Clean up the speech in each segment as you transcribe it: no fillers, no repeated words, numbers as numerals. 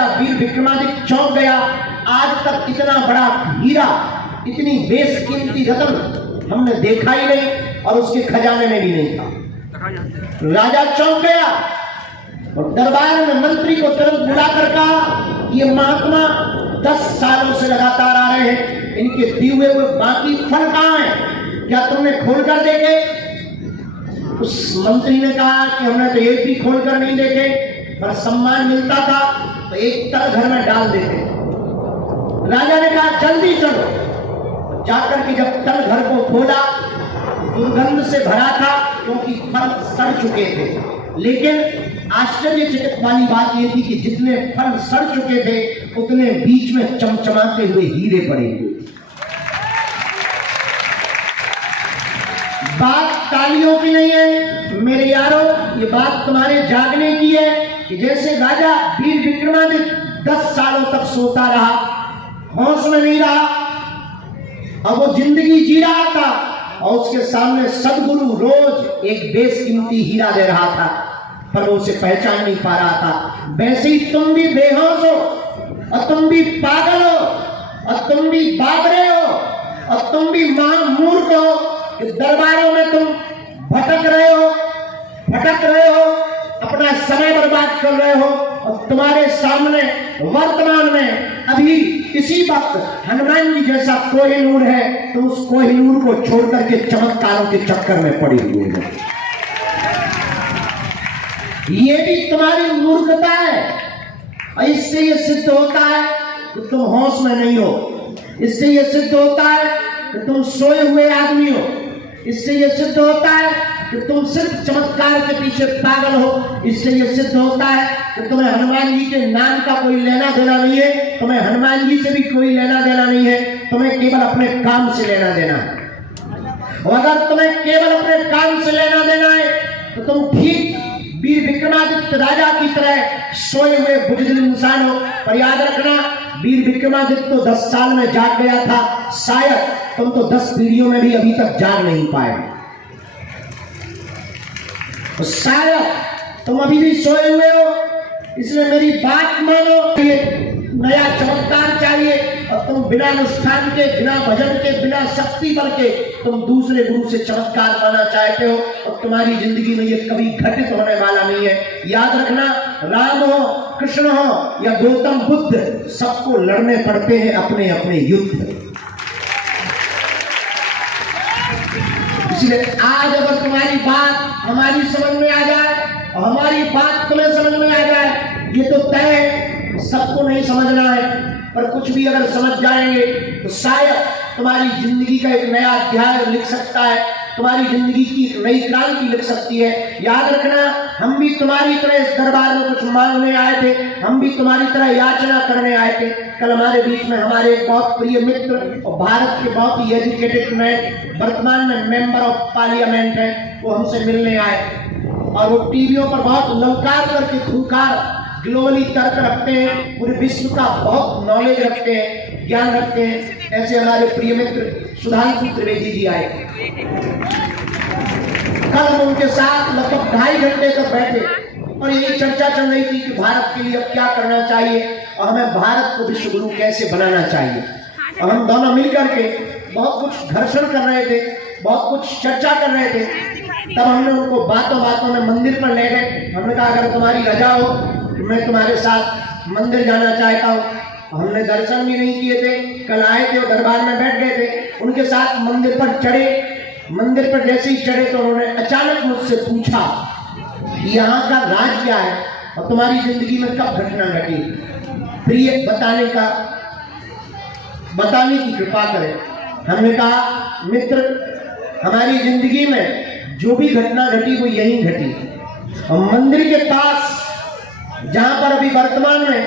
राजा वीर विक्रमादित्य चौंक गया। आज तक इतना बड़ा हीरा, इतनी बेशकीमती रत्न हमने देखा ही नहीं और उसके खजाने में भी नहीं था। राजा चौंक गया और दरबार में मंत्री को तुरंत बुलाकर कहा, ये महात्मा 10 सालों से लगातार आ रहे हैं, इनके दिए हुए बाकी फल कहाँ हैं? क्या तुमने खोल कर देखे? उस मंत्री ने कहा कि हमने तो एक भी खोलकर नहीं देखे, पर सम्मान मिलता था तो एक तल घर में डाल देते। राजा ने कहा जल्दी चलो। जाकर के जब तल घर को खोला, दुर्गंध से भरा था क्योंकि फल सड़ चुके थे। लेकिन आश्चर्यचकित वाली बात यह थी कि जितने फल सड़ चुके थे उतने बीच में चमचमाते हुए हीरे पड़े हुए। बात तालियों की नहीं है मेरे यारों, ये बात तुम्हारे जागने की है कि जैसे राजा वीर विक्रमादित्य 10 सालों तक सोता रहा, होश में नहीं रहा, अब वो जिंदगी जी रहा था और उसके सामने सदगुरु रोज एक बेशकीमती हीरा दे रहा था, पर वो उसे पहचान नहीं पा रहा था। वैसे ही तुम भी बेहोश हो और तुम भी पागल हो और तुम भी बाबरे हो और तुम भी महामूर्ख हो कि दरबारों में तुम भटक रहे हो, अपना समय बर्बाद कर रहे हो और तुम्हारे सामने वर्तमान में अभी इसी वक्त हनुमान जी जैसा कोहिनूर है, तो उस कोहिनूर को छोड़कर के चमत्कारों के चक्कर में पड़े हुए हो। ये भी तुम्हारी मूर्खता है और इससे ये सिद्ध होता है कि तुम होश में नहीं हो। इससे ये सिद्ध होता है कि तुम सोए हुए आदमी हो। इससे ये सिद्ध होता है कि तुम सिर्फ चमत्कार के पीछे पागल हो। इससे ये सिद्ध होता है कि तुम्हें हनुमान जी के नाम का कोई लेना देना नहीं है, तुम्हें हनुमान जी से भी कोई लेना देना नहीं है, तुम्हें केवल अपने काम से लेना देना है। और अगर तुम्हें केवल अपने काम से लेना देना है तो तुम ठीक वीर विक्रमादित्य राजा की तरह सोए हुए बुजुर्ग इंसान हो। पर याद रखना, वीर विक्रमादित्य तो 10 साल में जाग गया था, शायद तुम तो 10 पीढ़ियों में भी अभी तक जाग नहीं पाए। तो शायद तुम अभी भी सोए हुए हो, इसलिए मेरी बात मानो। ये नया चमत्कार चाहिए और तुम बिना अनुष्ठान के, बिना भजन के, बिना शक्ति बल के तुम दूसरे गुरु से चमत्कार पाना चाहते हो और तुम्हारी जिंदगी में ये कभी घटित होने वाला नहीं है। याद रखना, राम हो, कृष्ण हो या गौतम बुद्ध, सबको लड़ने पड़ते हैं अपने अपने युद्ध। इसलिए आज अगर तुम्हारी बात हमारी समझ में आ जाए और हमारी बात तुम्हें समझ में आ जाए, ये तो तय है, सबको नहीं समझना है, पर कुछ भी अगर समझ जाएंगे तो शायद तुम्हारी जिंदगी का एक नया अध्याय लिख सकता है, तुम्हारी जिंदगी की एक नई क्रांति लिख सकती है। याद रखना, हम भी तुम्हारी तरह इस दरबार में कुछ मांगने आए थे, हम भी तुम्हारी तरह याचना करने आए थे। कल हमारे बीच में हमारे एक बहुत प्रिय मित्र और भारत के बहुत ही एजुकेटेड मैन, वर्तमान में मेंबर ऑफ पार्लियामेंट है, वो हमसे मिलने आए और वो टीवियों पर बहुत ललकार करके खूंखार ग्लोबली तर्क रखते हैं, पूरे विश्व का बहुत नॉलेज रखते हैं, ज्ञान रखते हैं। ऐसे हमारे प्रिय मित्र सुधांशु त्रिवेदी जी आए। कल हम उनके साथ लगभग 2.5 घंटे तक बैठे और यही चर्चा चल रही थी कि भारत के लिए अब क्या करना चाहिए और हमें भारत को विश्व गुरु कैसे बनाना चाहिए। और हम दोनों मिलकर के बहुत कुछ घर्षण कर रहे थे, बहुत कुछ चर्चा कर रहे थे। तब हमने उनको बातों बातों में मंदिर पर ले गए। हमने कहा अगर तुम्हारी रजा हो मैं तुम्हारे साथ मंदिर जाना चाहता हूँ। हमने दर्शन भी नहीं किए थे, कल आए थे और दरबार में बैठ गए थे, उनके साथ मंदिर पर चढ़े। मंदिर पर जैसे ही चढ़े तो उन्होंने अचानक मुझसे पूछा कि यहाँ का राज क्या है और तुम्हारी जिंदगी में कब घटना घटी, प्रिय बताने की कृपा करें। हमने कहा मित्र, हमारी जिंदगी में जो भी घटना घटी वो यही घटी और मंदिर के पास जहां पर अभी वर्तमान में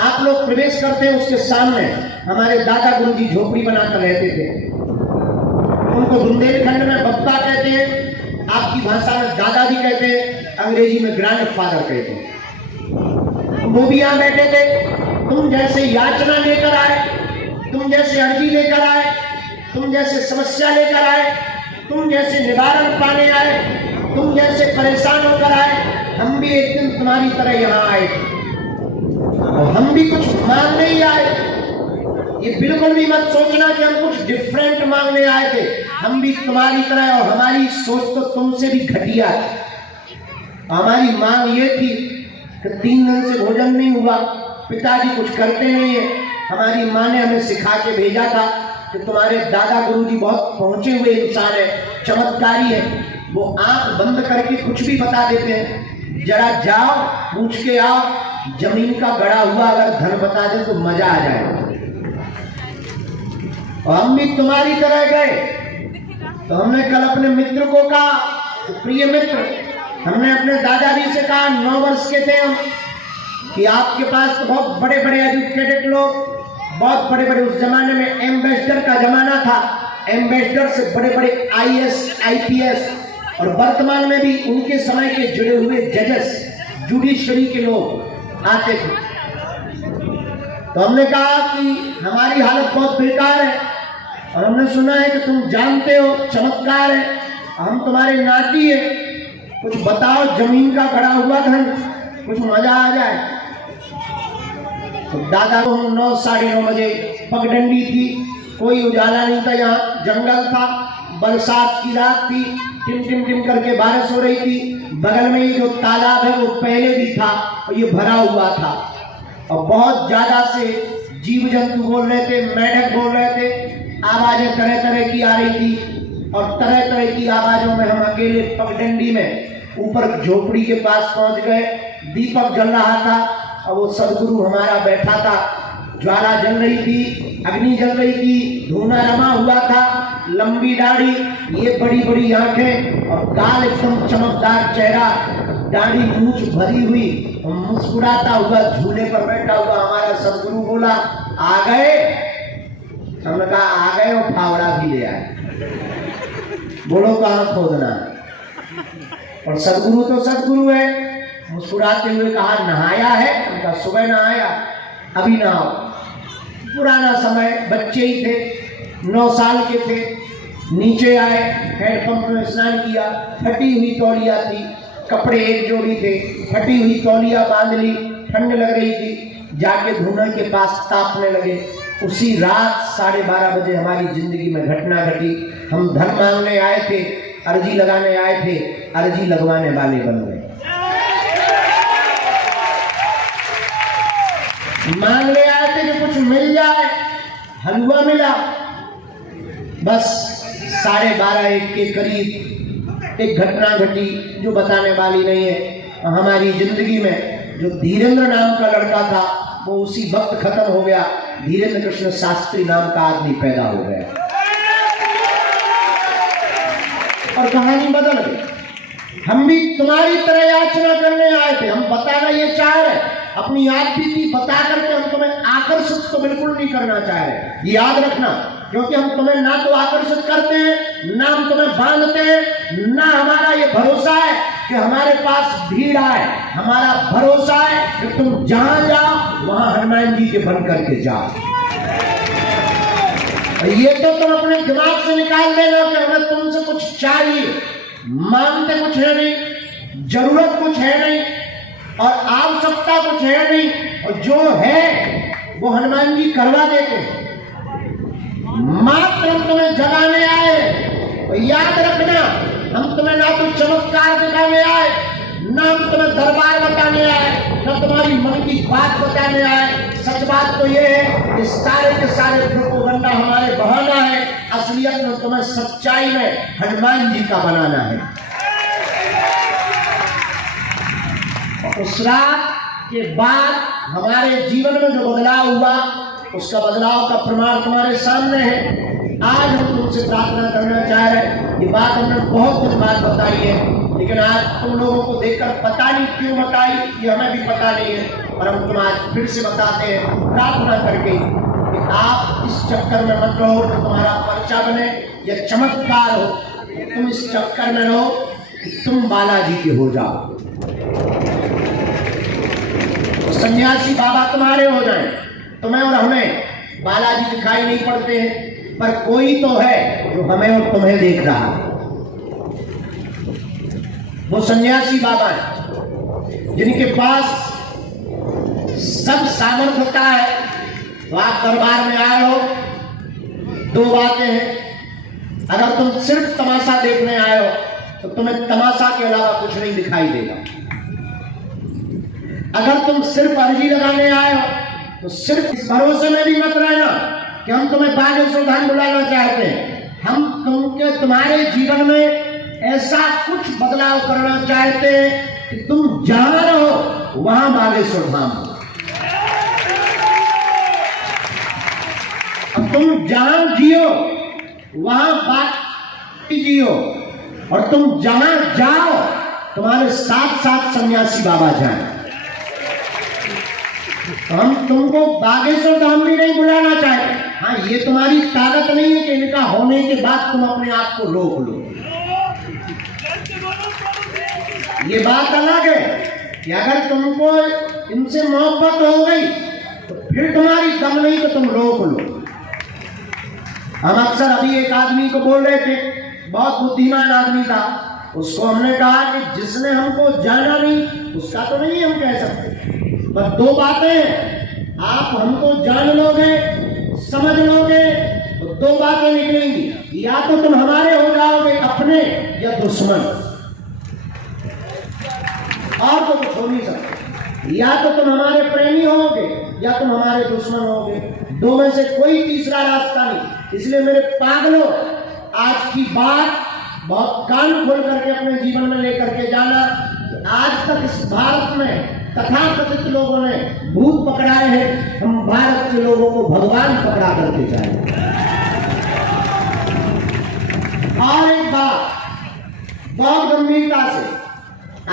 आप लोग प्रवेश करते हैं उसके सामने हमारे दादा गुरु जी झोपड़ी बनाकर रहते थे। उनको बुंदेलखंड में बप्पा कहते हैं, आपकी भाषा में दादाजी कहते हैं, अंग्रेजी में ग्रैंड फादर कहते हैं। वो भी यहाँ बैठे थे। तुम जैसे याचना लेकर आए, तुम जैसे अर्जी लेकर आए, तुम जैसे समस्या लेकर आए, तुम जैसे निवारण पाने आए, तुम जैसे परेशान होकर आए, हम भी एक दिन तुम्हारी तरह यहाँ आए थे। और हम भी कुछ मांगने ही आए। ये बिल्कुल भी मत सोचना कि हम कुछ डिफरेंट मांगने आए थे। हम भी तुम्हारी तरह, और हमारी सोच तो तुमसे भी घटिया है। हमारी मांग ये थी कि 3 दिन से भोजन नहीं हुआ, पिताजी कुछ करते नहीं है। हमारी माँ ने हमें सिखा के भेजा था कि तुम्हारे दादा गुरुजी बहुत पहुंचे हुए इंसान है, चमत्कारी है, वो आंख बंद करके कुछ भी बता देते हैं। जरा जाओ, पूछ के आओ, जमीन का गड़ा हुआ अगर धन बता दे तो मजा आ जाएगा। और हम भी तुम्हारी तरह गए तो हमने कल अपने मित्र को कहा, तो प्रिय मित्र, हमने अपने दादाजी से कहा, 9 वर्ष के थे हम, कि आपके पास तो बहुत बड़े बड़े एजुकेटेड लोग, बहुत बड़े बड़े, उस जमाने में एम्बेसडर का जमाना था, एम्बेसडर से बड़े बड़े IAS IPS, और वर्तमान में भी उनके समय के जुड़े हुए जजेस, जुडिशरी के लोग आते थे। तो हमने कहा कि हमारी हालत बहुत बेकार है, और हमने सुना है कि तुम जानते हो चमत्कार है, हम तुम्हारे नाती है, कुछ बताओ, जमीन का गड़ा हुआ धन, कुछ मजा आ जाए। तो दादा को 9 साढ़े 9 बजे, पगडंडी थी, कोई उजाला नहीं था, यहाँ जंगल था, बरसात की रात थी, टिम टिम टिम करके बारिश हो रही थी। बगल में ये जो तालाब है वो पहले भी था और ये भरा हुआ था, और बहुत ज्यादा से जीव जंतु बोल रहे थे, मेंढक बोल रहे थे, आवाजें तरह तरह की आ रही थी। और तरह तरह की आवाजों में हम अकेले पगडंडी में ऊपर झोपड़ी के पास पहुंच गए। दीपक जल रहा था और वो सदगुरु हमारा बैठा था, ज्वाला जल रही थी, अग्नि जल रही थी, धुआं रमा हुआ था, लंबी दाढ़ी, ये बड़ी बड़ी आंखें और गाल एकदम चमकदार चेहरा, दाढ़ी मूंछ भरी हुई, मुस्कुराता हुआ झूले पर बैठा हुआ हमारा सदगुरु बोला, आ गए? हमने कहा आ गए, और फावड़ा भी ले आए। बोलो कहाँ खोदना? और सदगुरु तो सदगुरु है, मुस्कुराते हुए कहा नहाया है? उनका सुबह नहाया, अभी नहाओ। पुराना समय, बच्चे ही थे, 9 साल के थे। नीचे आए, हैंडपंप में स्नान किया, फटी हुई तौलिया थी, कपड़े एक जोड़ी थे, फटी हुई तौलिया बांध ली, ठंड लग रही थी, जाके धुआं के पास तापने लगे। उसी रात 12:30 बजे हमारी जिंदगी में घटना घटी। हम धन मांगने आए थे, अर्जी लगाने आए थे, अर्जी लगवाने वाले बन गए। मांगने आए थे कि कुछ मिल जाए, हलवा मिला। बस 12:30-1 के करीब एक घटना घटी जो बताने वाली नहीं है। हमारी जिंदगी में जो धीरेन्द्र नाम का लड़का था वो उसी वक्त खत्म हो गया। धीरेन्द्र कृष्ण शास्त्री नाम का आदमी पैदा हो गया और कहानी बदल गई। हम भी तुम्हारी तरह याचना करने आए थे। हम बताना ये चाह रहे, अपनी आपकी बता करके हम तुम्हें आकर्षित तो बिल्कुल नहीं करना चाह रहे, याद रखना, क्योंकि हम तुम्हें ना तो आकर्षित करते हैं, ना हम तुम्हें बांधते हैं, ना हमारा ये भरोसा है कि हमारे पास भीड़ आए। हमारा भरोसा है कि तुम जहां जाओ वहां हनुमान जी के बन करके जाओ। ये तो तुम अपने दिमाग से निकाल देना कि हमें तुमसे कुछ चाहिए। मांगते कुछ है नहीं, जरूरत कुछ है नहीं, और आवश्यकता कुछ है नहीं, और जो है वो हनुमान जी करवा देते हैं। मात्र हम तुम्हें जगाने आए, और याद रखना, हम तुम्हें ना तो चमत्कार दिखाने आए, ना हम तुम्हें दरबार बताने आए, ना तुम्हारी मन की बात बताने आए। सच बात तो ये है कि सारे के सारे प्रोपेगेंडा हमारे बहाना है। असलियत में तुम्हें सच्चाई में हनुमान जी का बनाना है। उस रात के बाद हमारे जीवन में जो बदलाव हुआ, उसका बदलाव का प्रमाण तुम्हारे सामने है। आज हम तुमसे प्रार्थना करना चाह रहे हैं। ये बात हमने बहुत दिन बाद बताई है, लेकिन आज तुम लोगों को देखकर पता नहीं क्यों बताई, ये हमें भी पता नहीं है, और हम तुम आज फिर से बताते हैं प्रार्थना करके कि आप इस चक्कर में मत रहो कि तुम्हारा पर्चा बने या चमत्कार हो। तुम इस चक्कर में रहो कि तुम बालाजी के हो जाओ, तो सन्यासी बाबा तुम्हारे हो जाए। तुम्हें और हमें बालाजी दिखाई नहीं पड़ते हैं, पर कोई तो है जो हमें और तुम्हें देख रहा है। वो सन्यासी बाबा है जिनके पास सब सामर्थ्य होता है। तो आप दरबार में आए हो, दो बातें हैं। अगर तुम सिर्फ तमाशा देखने आए हो तो तुम्हें तमाशा के अलावा कुछ नहीं दिखाई देगा। अगर तुम सिर्फ अर्जी लगाने आए हो तो सिर्फ इस भरोसे में भी मत रहना कि हम तुम्हें बागेश्वर धाम बुलाना चाहते हैं। हम तुम्हारे जीवन में ऐसा कुछ बदलाव करना चाहते हैं कि तुम जहां रहो वहां बागेश्वर धाम हो। अब तुम जहां जियो वहां बात जियो, और तुम जहां जाओ तुम्हारे साथ साथ सन्यासी बाबा जाए। हम तुमको बागेश्वर धाम भी नहीं बुलाना चाहते। हाँ, ये तुम्हारी ताकत नहीं है कि इनका होने के बाद तुम अपने आप को रोक लो। ये बात अलग है कि अगर तुमको इनसे मोहब्बत हो गई तो फिर तुम्हारी दम नहीं तो तुम रोक लो। हम अक्सर अभी एक आदमी को बोल रहे थे, बहुत बुद्धिमान आदमी था, उसको हमने कहा कि जिसने हमको जाना नहीं उसका तो नहीं हम कह सकते, पर दो बातें हैं, आप हमको जान लोगे समझ लोगे तो दो बातें निकलेंगी, या तो तुम हमारे हो जाओगे अपने या दुश्मन, और तो कुछ हो नहीं सकता। या तो तुम हमारे प्रेमी होगे या तुम हमारे दुश्मन होगे, दो में से कोई तीसरा रास्ता नहीं। इसलिए मेरे पागलों, आज की बात बहुत कान खोल करके अपने जीवन में लेकर के जाना। आज तक इस भारत में तथाकथित लोगों ने भूत पकड़ाए हैं, हम भारत के लोगों को भगवान पकड़ा करके जाएंगे। और एक बात बहुत गंभीरता से,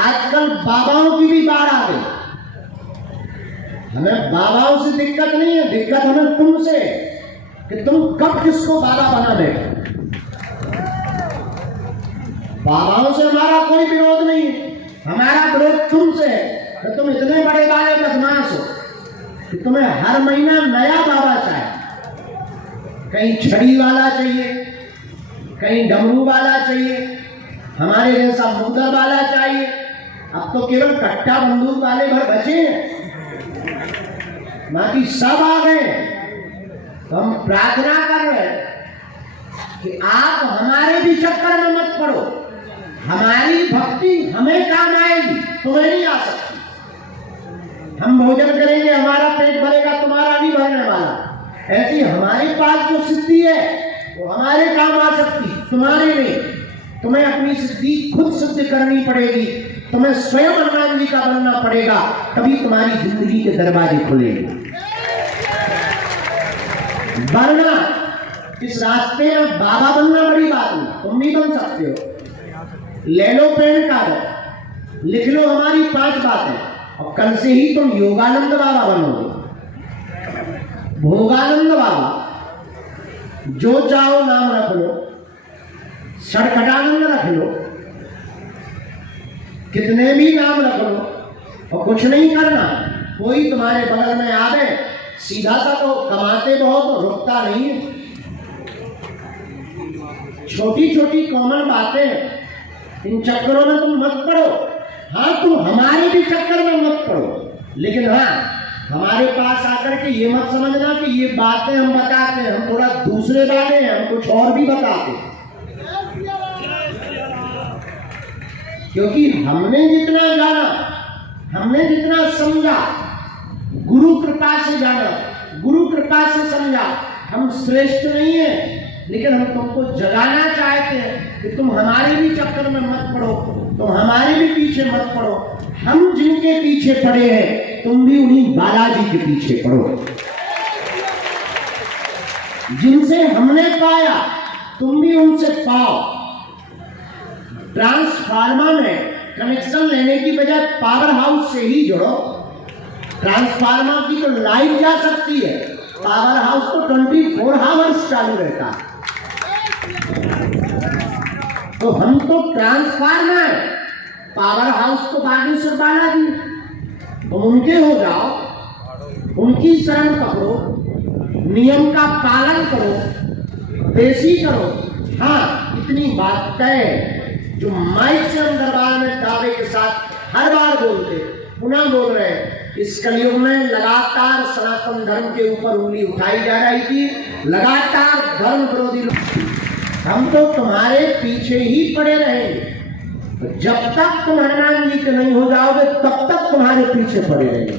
आजकल बाबाओं की भी बाढ़ आ गई। हमें बाबाओं से दिक्कत नहीं है, दिक्कत हमें तुमसे कि तुम कब किसको बाबा बना बैठे। बाबाओं से हमारा कोई विरोध नहीं है, हमारा विरोध तुमसे है कि तुम इतने बड़े वाले बदमाश हो कि तुम्हें हर महीना नया बाबा चाहिए। कहीं छड़ी वाला चाहिए, कहीं डमरू वाला चाहिए, हमारे जैसा मुद्दा वाला चाहिए। अब तो केवल कट्टा बंदूक वाले भर बचे हैं, बाकी सब आ गए। तो हम प्रार्थना कर रहे हैं कि आप हमारे भी चक्कर में मत पड़ो। हमारी भक्ति हमें काम आएगी, तुम्हें नहीं आ सकती। हम भोजन करेंगे, हमारा पेट भरेगा, तुम्हारा नहीं भरने वाला। ऐसी हमारे पास जो सिद्धि है वो हमारे काम आ सकती, तुम्हारे नहीं। तुम्हें अपनी सिद्धि खुद सिद्ध करनी पड़ेगी, तुम्हें स्वयं हनुमान जी का बनना पड़ेगा, तभी तुम्हारी जिंदगी के दरवाजे खुलेंगे। वरना इस रास्ते में बाबा बनना बड़ी बात नहीं, तुम भी बन सकते हो। ले लो पेन कार्ड, लिख लो हमारी 5 बातें, और कल से ही तुम योगानंद बाबा बनोगे, भोगानंद बाबा, जो चाहो नाम रख लो, सड़खटानंद रख लो, कितने भी नाम रख लो, और कुछ नहीं करना। कोई तुम्हारे बगल में आवे, सीधा सा तो कमाते बहुत, रुकता नहीं है। छोटी छोटी कॉमन बातें, इन चक्करों में तुम मत पड़ो। हाँ, तुम हमारे भी चक्कर में मत पड़ो, लेकिन हाँ, हमारे पास आकर के ये मत समझना कि ये बातें हम बताते हैं, हम थोड़ा दूसरे बातें हैं, हम कुछ और भी बताते हैं। क्योंकि हमने जितना जाना, हमने जितना समझा, गुरु कृपा से जाना, गुरु कृपा से समझा। हम श्रेष्ठ नहीं है, लेकिन हम तुमको जगाना चाहते हैं कि तुम हमारे भी चक्कर में मत पड़ो, तुम हमारे भी पीछे मत पड़ो। हम जिनके पीछे पड़े हैं, तुम भी उन्हीं बालाजी के पीछे पड़ो। जिनसे हमने पाया, तुम भी उनसे पाओ। ट्रांसफार्मर में कनेक्शन लेने की बजाय पावर हाउस से ही जुड़ो। ट्रांसफार्मर की तो लाइट जा सकती है, पावर हाउस तो 24 आवर्स चालू रहता है। तो हम तो ट्रांसफार्मर, पावर हाउस तो बागेश्वर बालाजी, तुम उनके हो जाओ, उनकी शरण पकड़ो, नियम का पालन करो, पेशी करो। हाँ, इतनी बात तय जो माइक से हम दरबार में दावे के साथ हर बार बोलते, पुनः बोल रहे हैं इस कलयुग में लगातार सनातन धर्म के ऊपर उंगली उठाई जा रही थी, लगातार धर्म विरोधी लोग। हम तो तुम्हारे पीछे ही पड़े रहेंगे, तो जब तक तुम हनुमान जी के नहीं हो जाओगे तब तक तुम्हारे पीछे पड़े रहेंगे।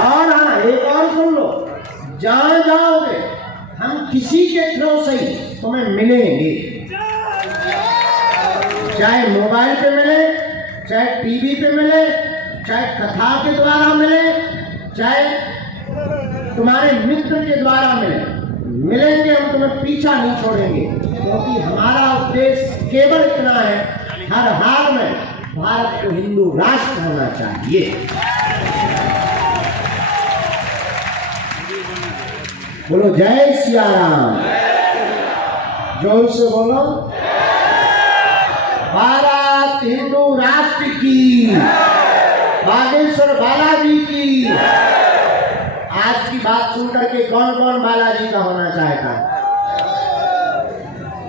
और हाँ, एक और सुन लो, जहां जाओगे हम किसी के थ्रू से ही तुम्हें मिलेंगे, चाहे मोबाइल पे मिले, चाहे टीवी पे मिले, चाहे कथा के द्वारा मिले, चाहे तुम्हारे मित्र के द्वारा मिलेंगे। हम तुम्हें पीछा नहीं छोड़ेंगे, क्योंकि हमारा उद्देश्य केवल इतना है, हर हाल में भारत को हिंदू राष्ट्र होना चाहिए। बोलो जय सिया राम, जोर से बोलो, भारत हिंदू राष्ट्र की, बागेश्वर बालाजी की। आज की बात सुनकर के कौन कौन बालाजी का होना चाहता है?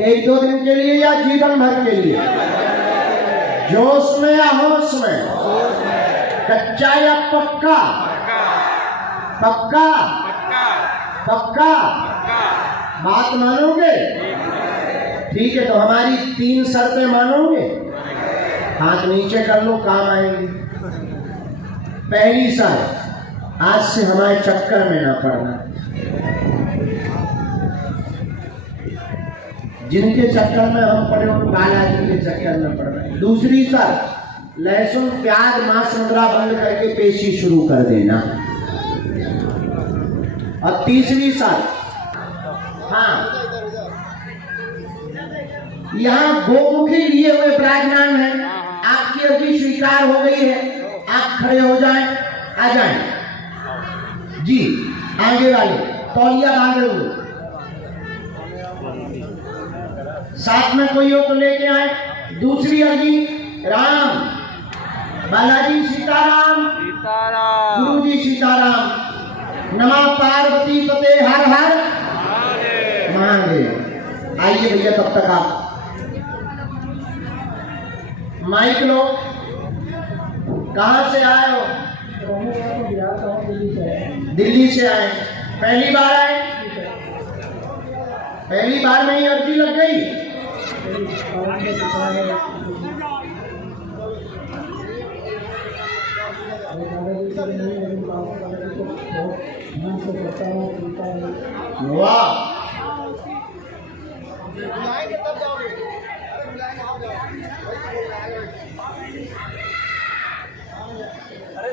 एक दो दिन के लिए या जीवन भर के लिए? जोश में या होश में? कच्चा या पक्का? पक्का पक्का बात मानोगे? ठीक है, तो हमारी 3 शर्तें मानोगे? हाथ नीचे कर लो, काम आएंगी। पहली शर्त, आज से हमारे चक्कर में ना पड़ना, जिनके चक्कर में हम पड़े हो बालाजी के चक्कर में पड़ रहे। दूसरी शर्त, लहसुन प्याज मांस मुद्रा बंद करके पेशी शुरू कर देना। और तीसरी शर्त, हाँ, यहाँ गोमुखी लिए हुए विराजमान है, आपकी अवधि स्वीकार हो गई है, आप खड़े हो जाएं, आ जाएं जी। आगे वाले तौलिया बांधे हुए, साथ में कोई हो तो लेके आए। दूसरी अर्जी, राम, बालाजी सीताराम, गुरु जी सीताराम, नमः पार्वती पते हर हर महादेव। आइए भैया, तब तक आप माइक लो। कहां से आए हो? दिल्ली से आए। पहली बार आए? पहली बार में ही अर्जी लग गई? वाह,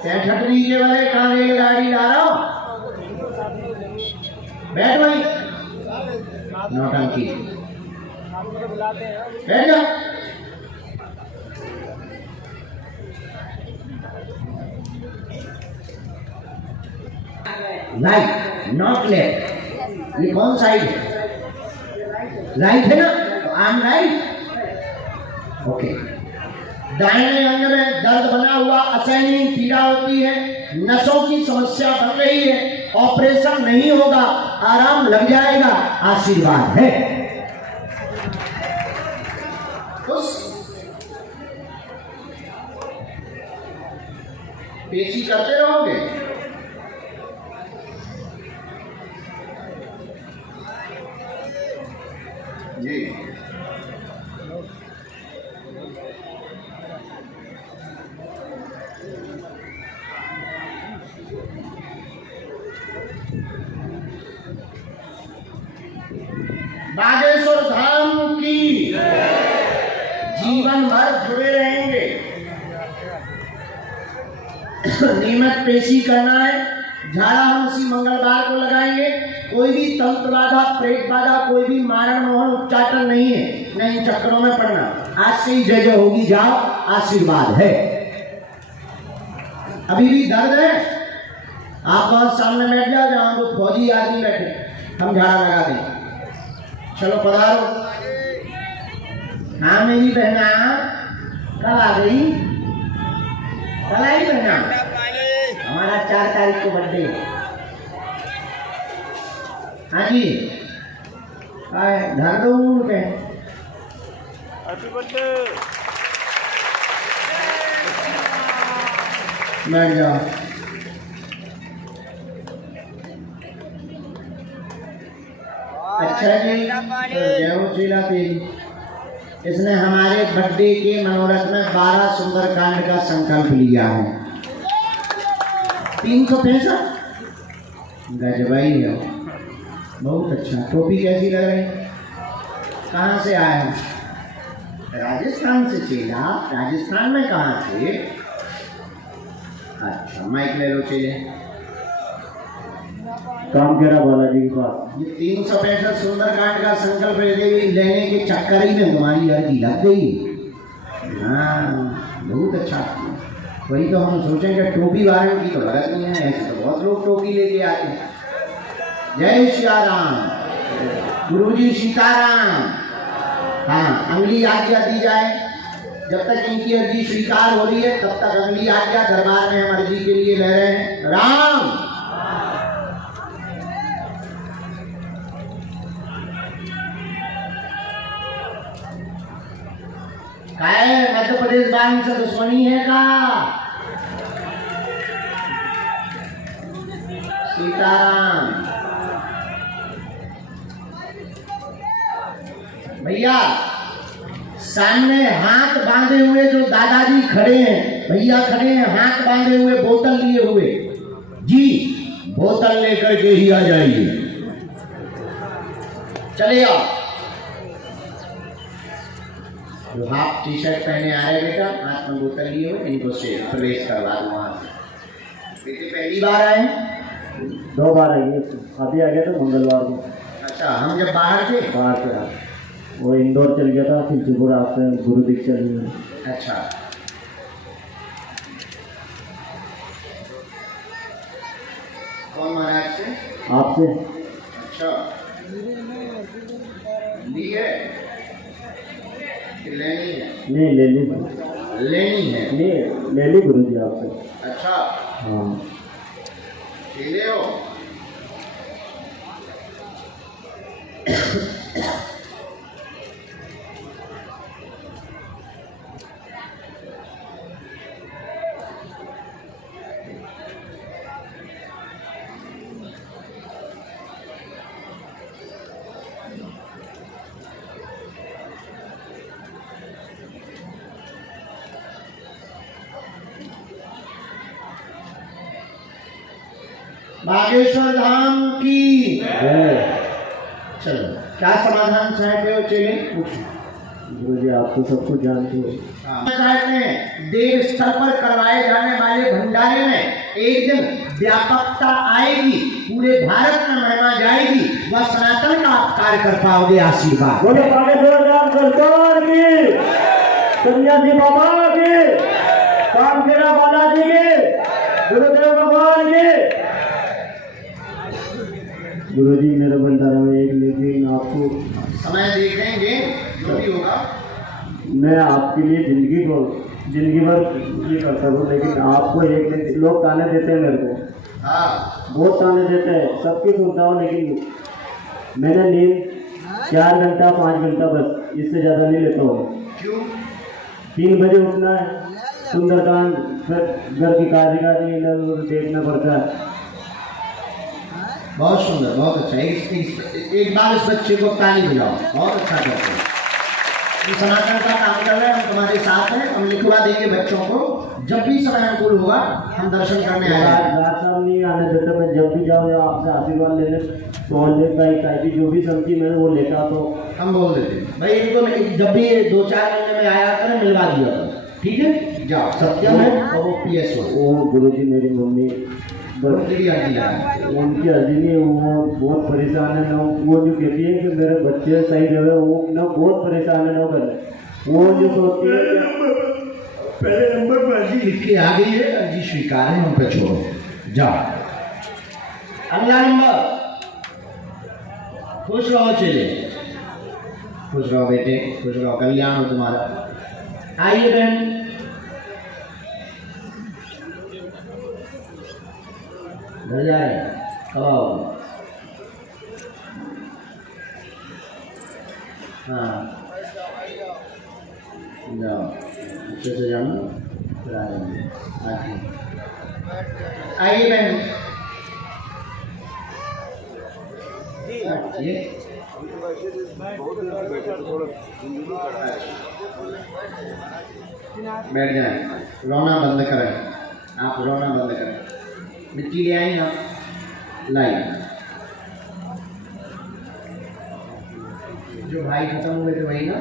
ठटनी के वाले कहाँ रेलगाड़ी ला रहा हो? बैठ भाई, नौटंकी, बैठ जाओ। Right, not left. ये कौन साइड है? राइट है ना? तो आई एम राइट। ओके। दाहिने अंग में दर्द बना हुआ, असहनीय पीड़ा होती है, नसों की समस्या बढ़ रही है, ऑपरेशन नहीं होगा, आराम लग जाएगा, आशीर्वाद है। पेशी करते रहोगे? जी। बागेश्वर धाम की, जीवन भर जुड़े रहेंगे। नियमित पेशी करना है। झाड़ा हम इसी मंगलवार को लगाएंगे। कोई भी तंत्र बाधा, प्रेत बाधा, कोई भी मारण मोहन उच्चाटन नहीं है, नहीं चक्करों में पड़ना। आज से ही जय जय होगी, जाओ, आशीर्वाद है। अभी भी दर्द है? आप वहां सामने बैठ जाओ, जहां तो फौजी आदमी बैठे, हम झाड़ा लगा दें। चलो पधारो। हाँ मेरी बहना, कब आ गई? कल आई बहना? हमारा 4 तारीख को बर्थडे। हाँ जी, घर दो उनके। Happy birthday. बैठ जाओ। अच्छा जी, तो जय हो शीला देवी। इसने हमारे बर्थडे के मनोरथ में 12 सुंदरकांड का संकल्प लिया है। 365 गजबाई है, बहुत अच्छा। टोपी कैसी लग रही? कहाँ से आए हैं? राजस्थान से चेला। राजस्थान में कहाँ से? अच्छा, माइक ले लो चेले। कामखेड़ा बालाजी के पास। ये 365 सुंदरकांड का संकल्प लेने के चक्कर ही में तुम्हारी अर्जी लग गई। हाँ, बहुत अच्छा। वही तो हम सोचेंगे टोपी वाले की तो लगत नहीं है, ऐसे तो बहुत लोग टोपी लेके आते हैं। जय श्री राम। गुरुजी सीताराम। हाँ, अगली आज्ञा दी जाए। जब तक इनकी अर्जी स्वीकार हो रही है तब तक अगली आज्ञा दरबार में हम अर्जी के लिए ले रहे हैं। राम। मध्य प्रदेश वाहिनी से दुश्मनी है का? सीताराम। भैया सामने हाथ बांधे हुए जो दादाजी खड़े हैं, भैया खड़े हैं हाथ बांधे हुए, बोतल लिए हुए जी, बोतल लेकर के ही आ जाइए। चले आओ। जो हाफ टी शर्ट पहने आ रहे बेटा, हाथ में बोतल लिए हुए, इनको से प्रवेश करवा दो वहां से। पहली बार आए? 2 बार आई है, अभी आ गया था मंगलवार को। अच्छा, हम जब बाहर थे? बाहर से आ, वो इंदौर चल गया था, फिर त्रिपुरा आपसे गुरु दीक्षा ली। अच्छा, कौन महाराज से? आपसे। अच्छा, ली है कि लेनी है? नहीं ले ली। लेनी है? नहीं ले ली गुरु जी आपसे। अच्छा, हाँ ले हो। बागेश्वर धाम की चलो, क्या समाधान चाहते हो चेले? गुरु जी आप तो सब कुछ जानते हो। चाहते हैं देव स्थल पर करवाए जाने वाले भंडारे में एक दिन व्यापकता आएगी, पूरे भारत में महिमा जाएगी, वह सनातन का आप कार्य कर पाओगे। आशीर्वाद बोले बागेश्वर धाम सरकार की, सन्यासी बाबा की, कामखेड़ा बालाजी की, गुरुदेव भगवान की। गुरु जी मेरे भंडारा में एक लेकिन आपको समय देखेंगे जो भी होगा। मैं आपके लिए जिंदगी भर ये करता हूँ, लेकिन आपको एक लोग ताने देते हैं मेरे को। हाँ, बहुत ताने देते हैं, सबकी सुनता हूँ, लेकिन मैंने नींद 4 घंटा 5 घंटा बस, इससे ज़्यादा नहीं लेता हूँ। क्यों? 3 बजे उठना है, सुंदरकांड, फिर घर की कार्यकारी देखना पड़ता है। बहुत सुंदर, बहुत अच्छा। एक बार इस बच्चे को ताली बजाओ, बहुत अच्छा करते हैं। सनातन का काम कर रहे हैं, हम तुम्हारे साथ हैं। हम लिखवा देंगे बच्चों को, जब भी समय अनुकूल होगा हम दर्शन करने आएंगे। रात नहीं आने देते, मैं जब भी जाऊँ या आपसे आशीर्वाद लेने तो जो भी सब्जी मैंने वो लेता तो हम बोल देते हैं भाई इनको, जब भी 2-4 महीने में आया करें मिलवा दिया करो, ठीक है? जाओ, सत्यम है और वो PSO। वो गुरु जी मेरी मम्मी उनकी अर्जी है, उनकी अर्जी नहीं, वो बहुत परेशान है ना। वो जो कहती है कि मेरे बच्चे सही जगह, वो ना बहुत परेशान है ना कर। वो जो सोचती है पहले नंबर पर अर्जी लिख के आ गई है, अर्जी स्वीकार है, उन पर छोड़ो। जाओ, अगला नंबर। खुश रहो चले, खुश रहो बेटे, खुश रहो, कल्याण हो तुम्हारा। आइए बहन, घर जा रहे हैं, कब आओगे? हाँ जाओ, अच्छे से जाना, फिर आ जाएंगे। आइए बहन, ये बैठ जाए, रोना बंद करें, आप रोना बंद करें। मिट्टी ले आई आप, लाई। जो भाई खत्म हुए थे वही ना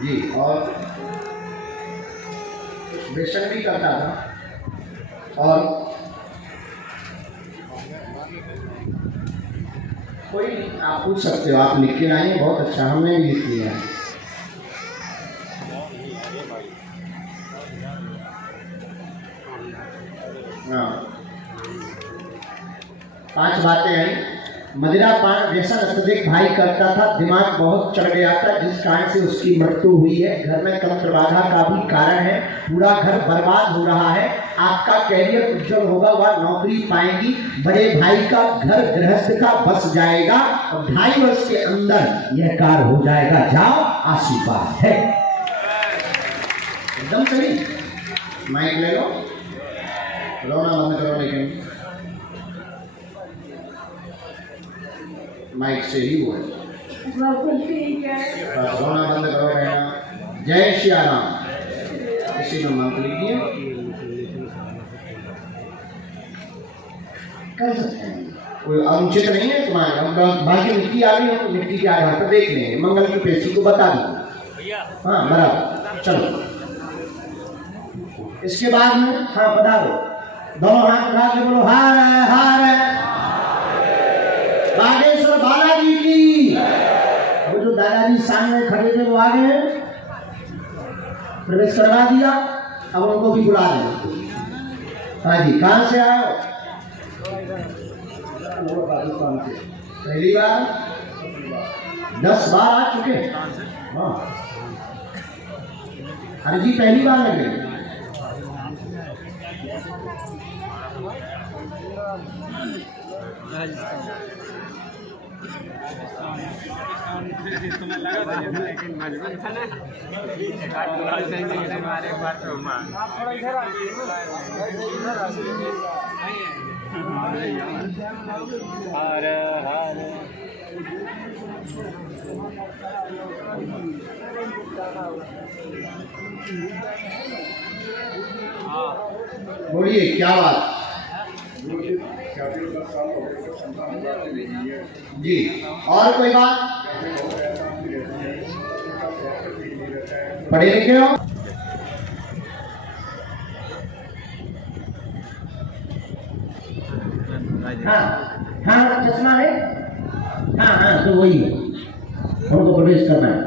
जी, और बेसन भी करता था। और कोई आप पूछ सकते हो, आप लिख के लाए, बहुत अच्छा, हमने भी लिख लिया है। हाँ, 5 बातें आई। मदिरा पान व्यसन अत्यधिक भाई करता था, दिमाग बहुत चढ़ गया था, जिस कारण से उसकी मृत्यु हुई है। घर में तंत्र बाधा का भी कारण है, पूरा घर बर्बाद हो रहा है। आपका कैरियर उज्जवल होगा, वह नौकरी पाएंगी, बड़े भाई का घर गृहस्थ का बस जाएगा और 2.5 वर्ष के अंदर यह कार्य हो जाएगा। जाओ, आशीर्वाद है। एकदम सही। माइक ले लो, रोना बंद करो, लेकिन माइक से ही बोल, रोना बंद करो बहना। जय श्री राम। इसी में मंत्र लीजिए, कर सकते हैं, कोई अनुचित नहीं है तुम्हारे। हम बाकी मिट्टी आ गई, हम मिट्टी के आधार पर देख लेंगे, मंगल की पेशी को बता दी। हाँ बराबर, चलो। इसके बाद में हाँ बता दो, दोनों हाथ उठा के बोलो हार है, हार है। बागेश्वर बालाजी की। वो जो दादाजी सामने खड़े थे वो आ गए, प्रवेश करवा दिया, अब उनको भी बुला रहे। हाँ जी, कहाँ से आए? पहली बार, 10 बार आ चुके। हाँ, हर जी पहली बार लगे। बोलिए क्या बात जी। और कोई बात? पढ़े लिखे हो? हाँ हाँ, चश्मा है। हाँ हाँ, तो वही है, हमको प्रवेश करना है।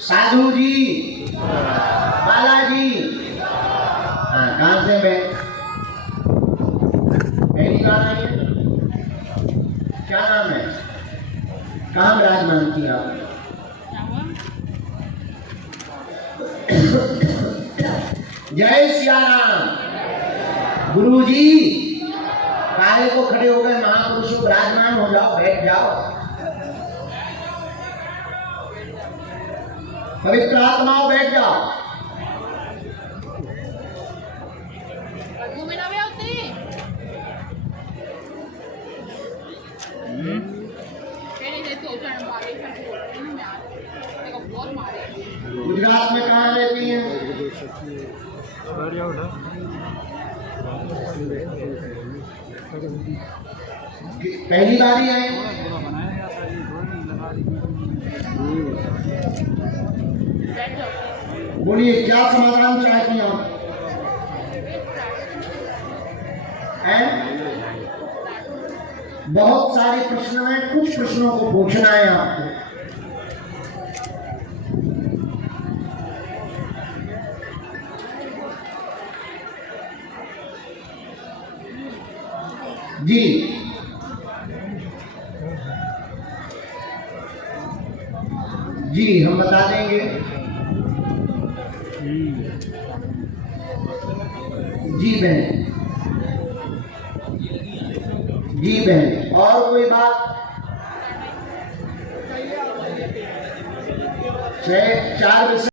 साधु जी, बालाजी, हाँ कहाँ से मैं पहली बार आई है? क्या नाम है? कहाँ विराजमान थी आप? जय सिया राम। गुरु जी काहे को खड़े हो गए? महापुरुषों विराजमान हो जाओ, बैठ जाओ। पवित्र आत्माओं बैठ जाओ। गुजरात में कहाँ रहती हैं? पहली बार ही आए? बोलिए क्या समाधान चाहती हैं आप? बहुत सारे प्रश्न हैं, कुछ प्रश्नों को पूछना है आपको। जी जी, हम बता देंगे। जी बहन, जी बहन, और कोई बात? चार विषय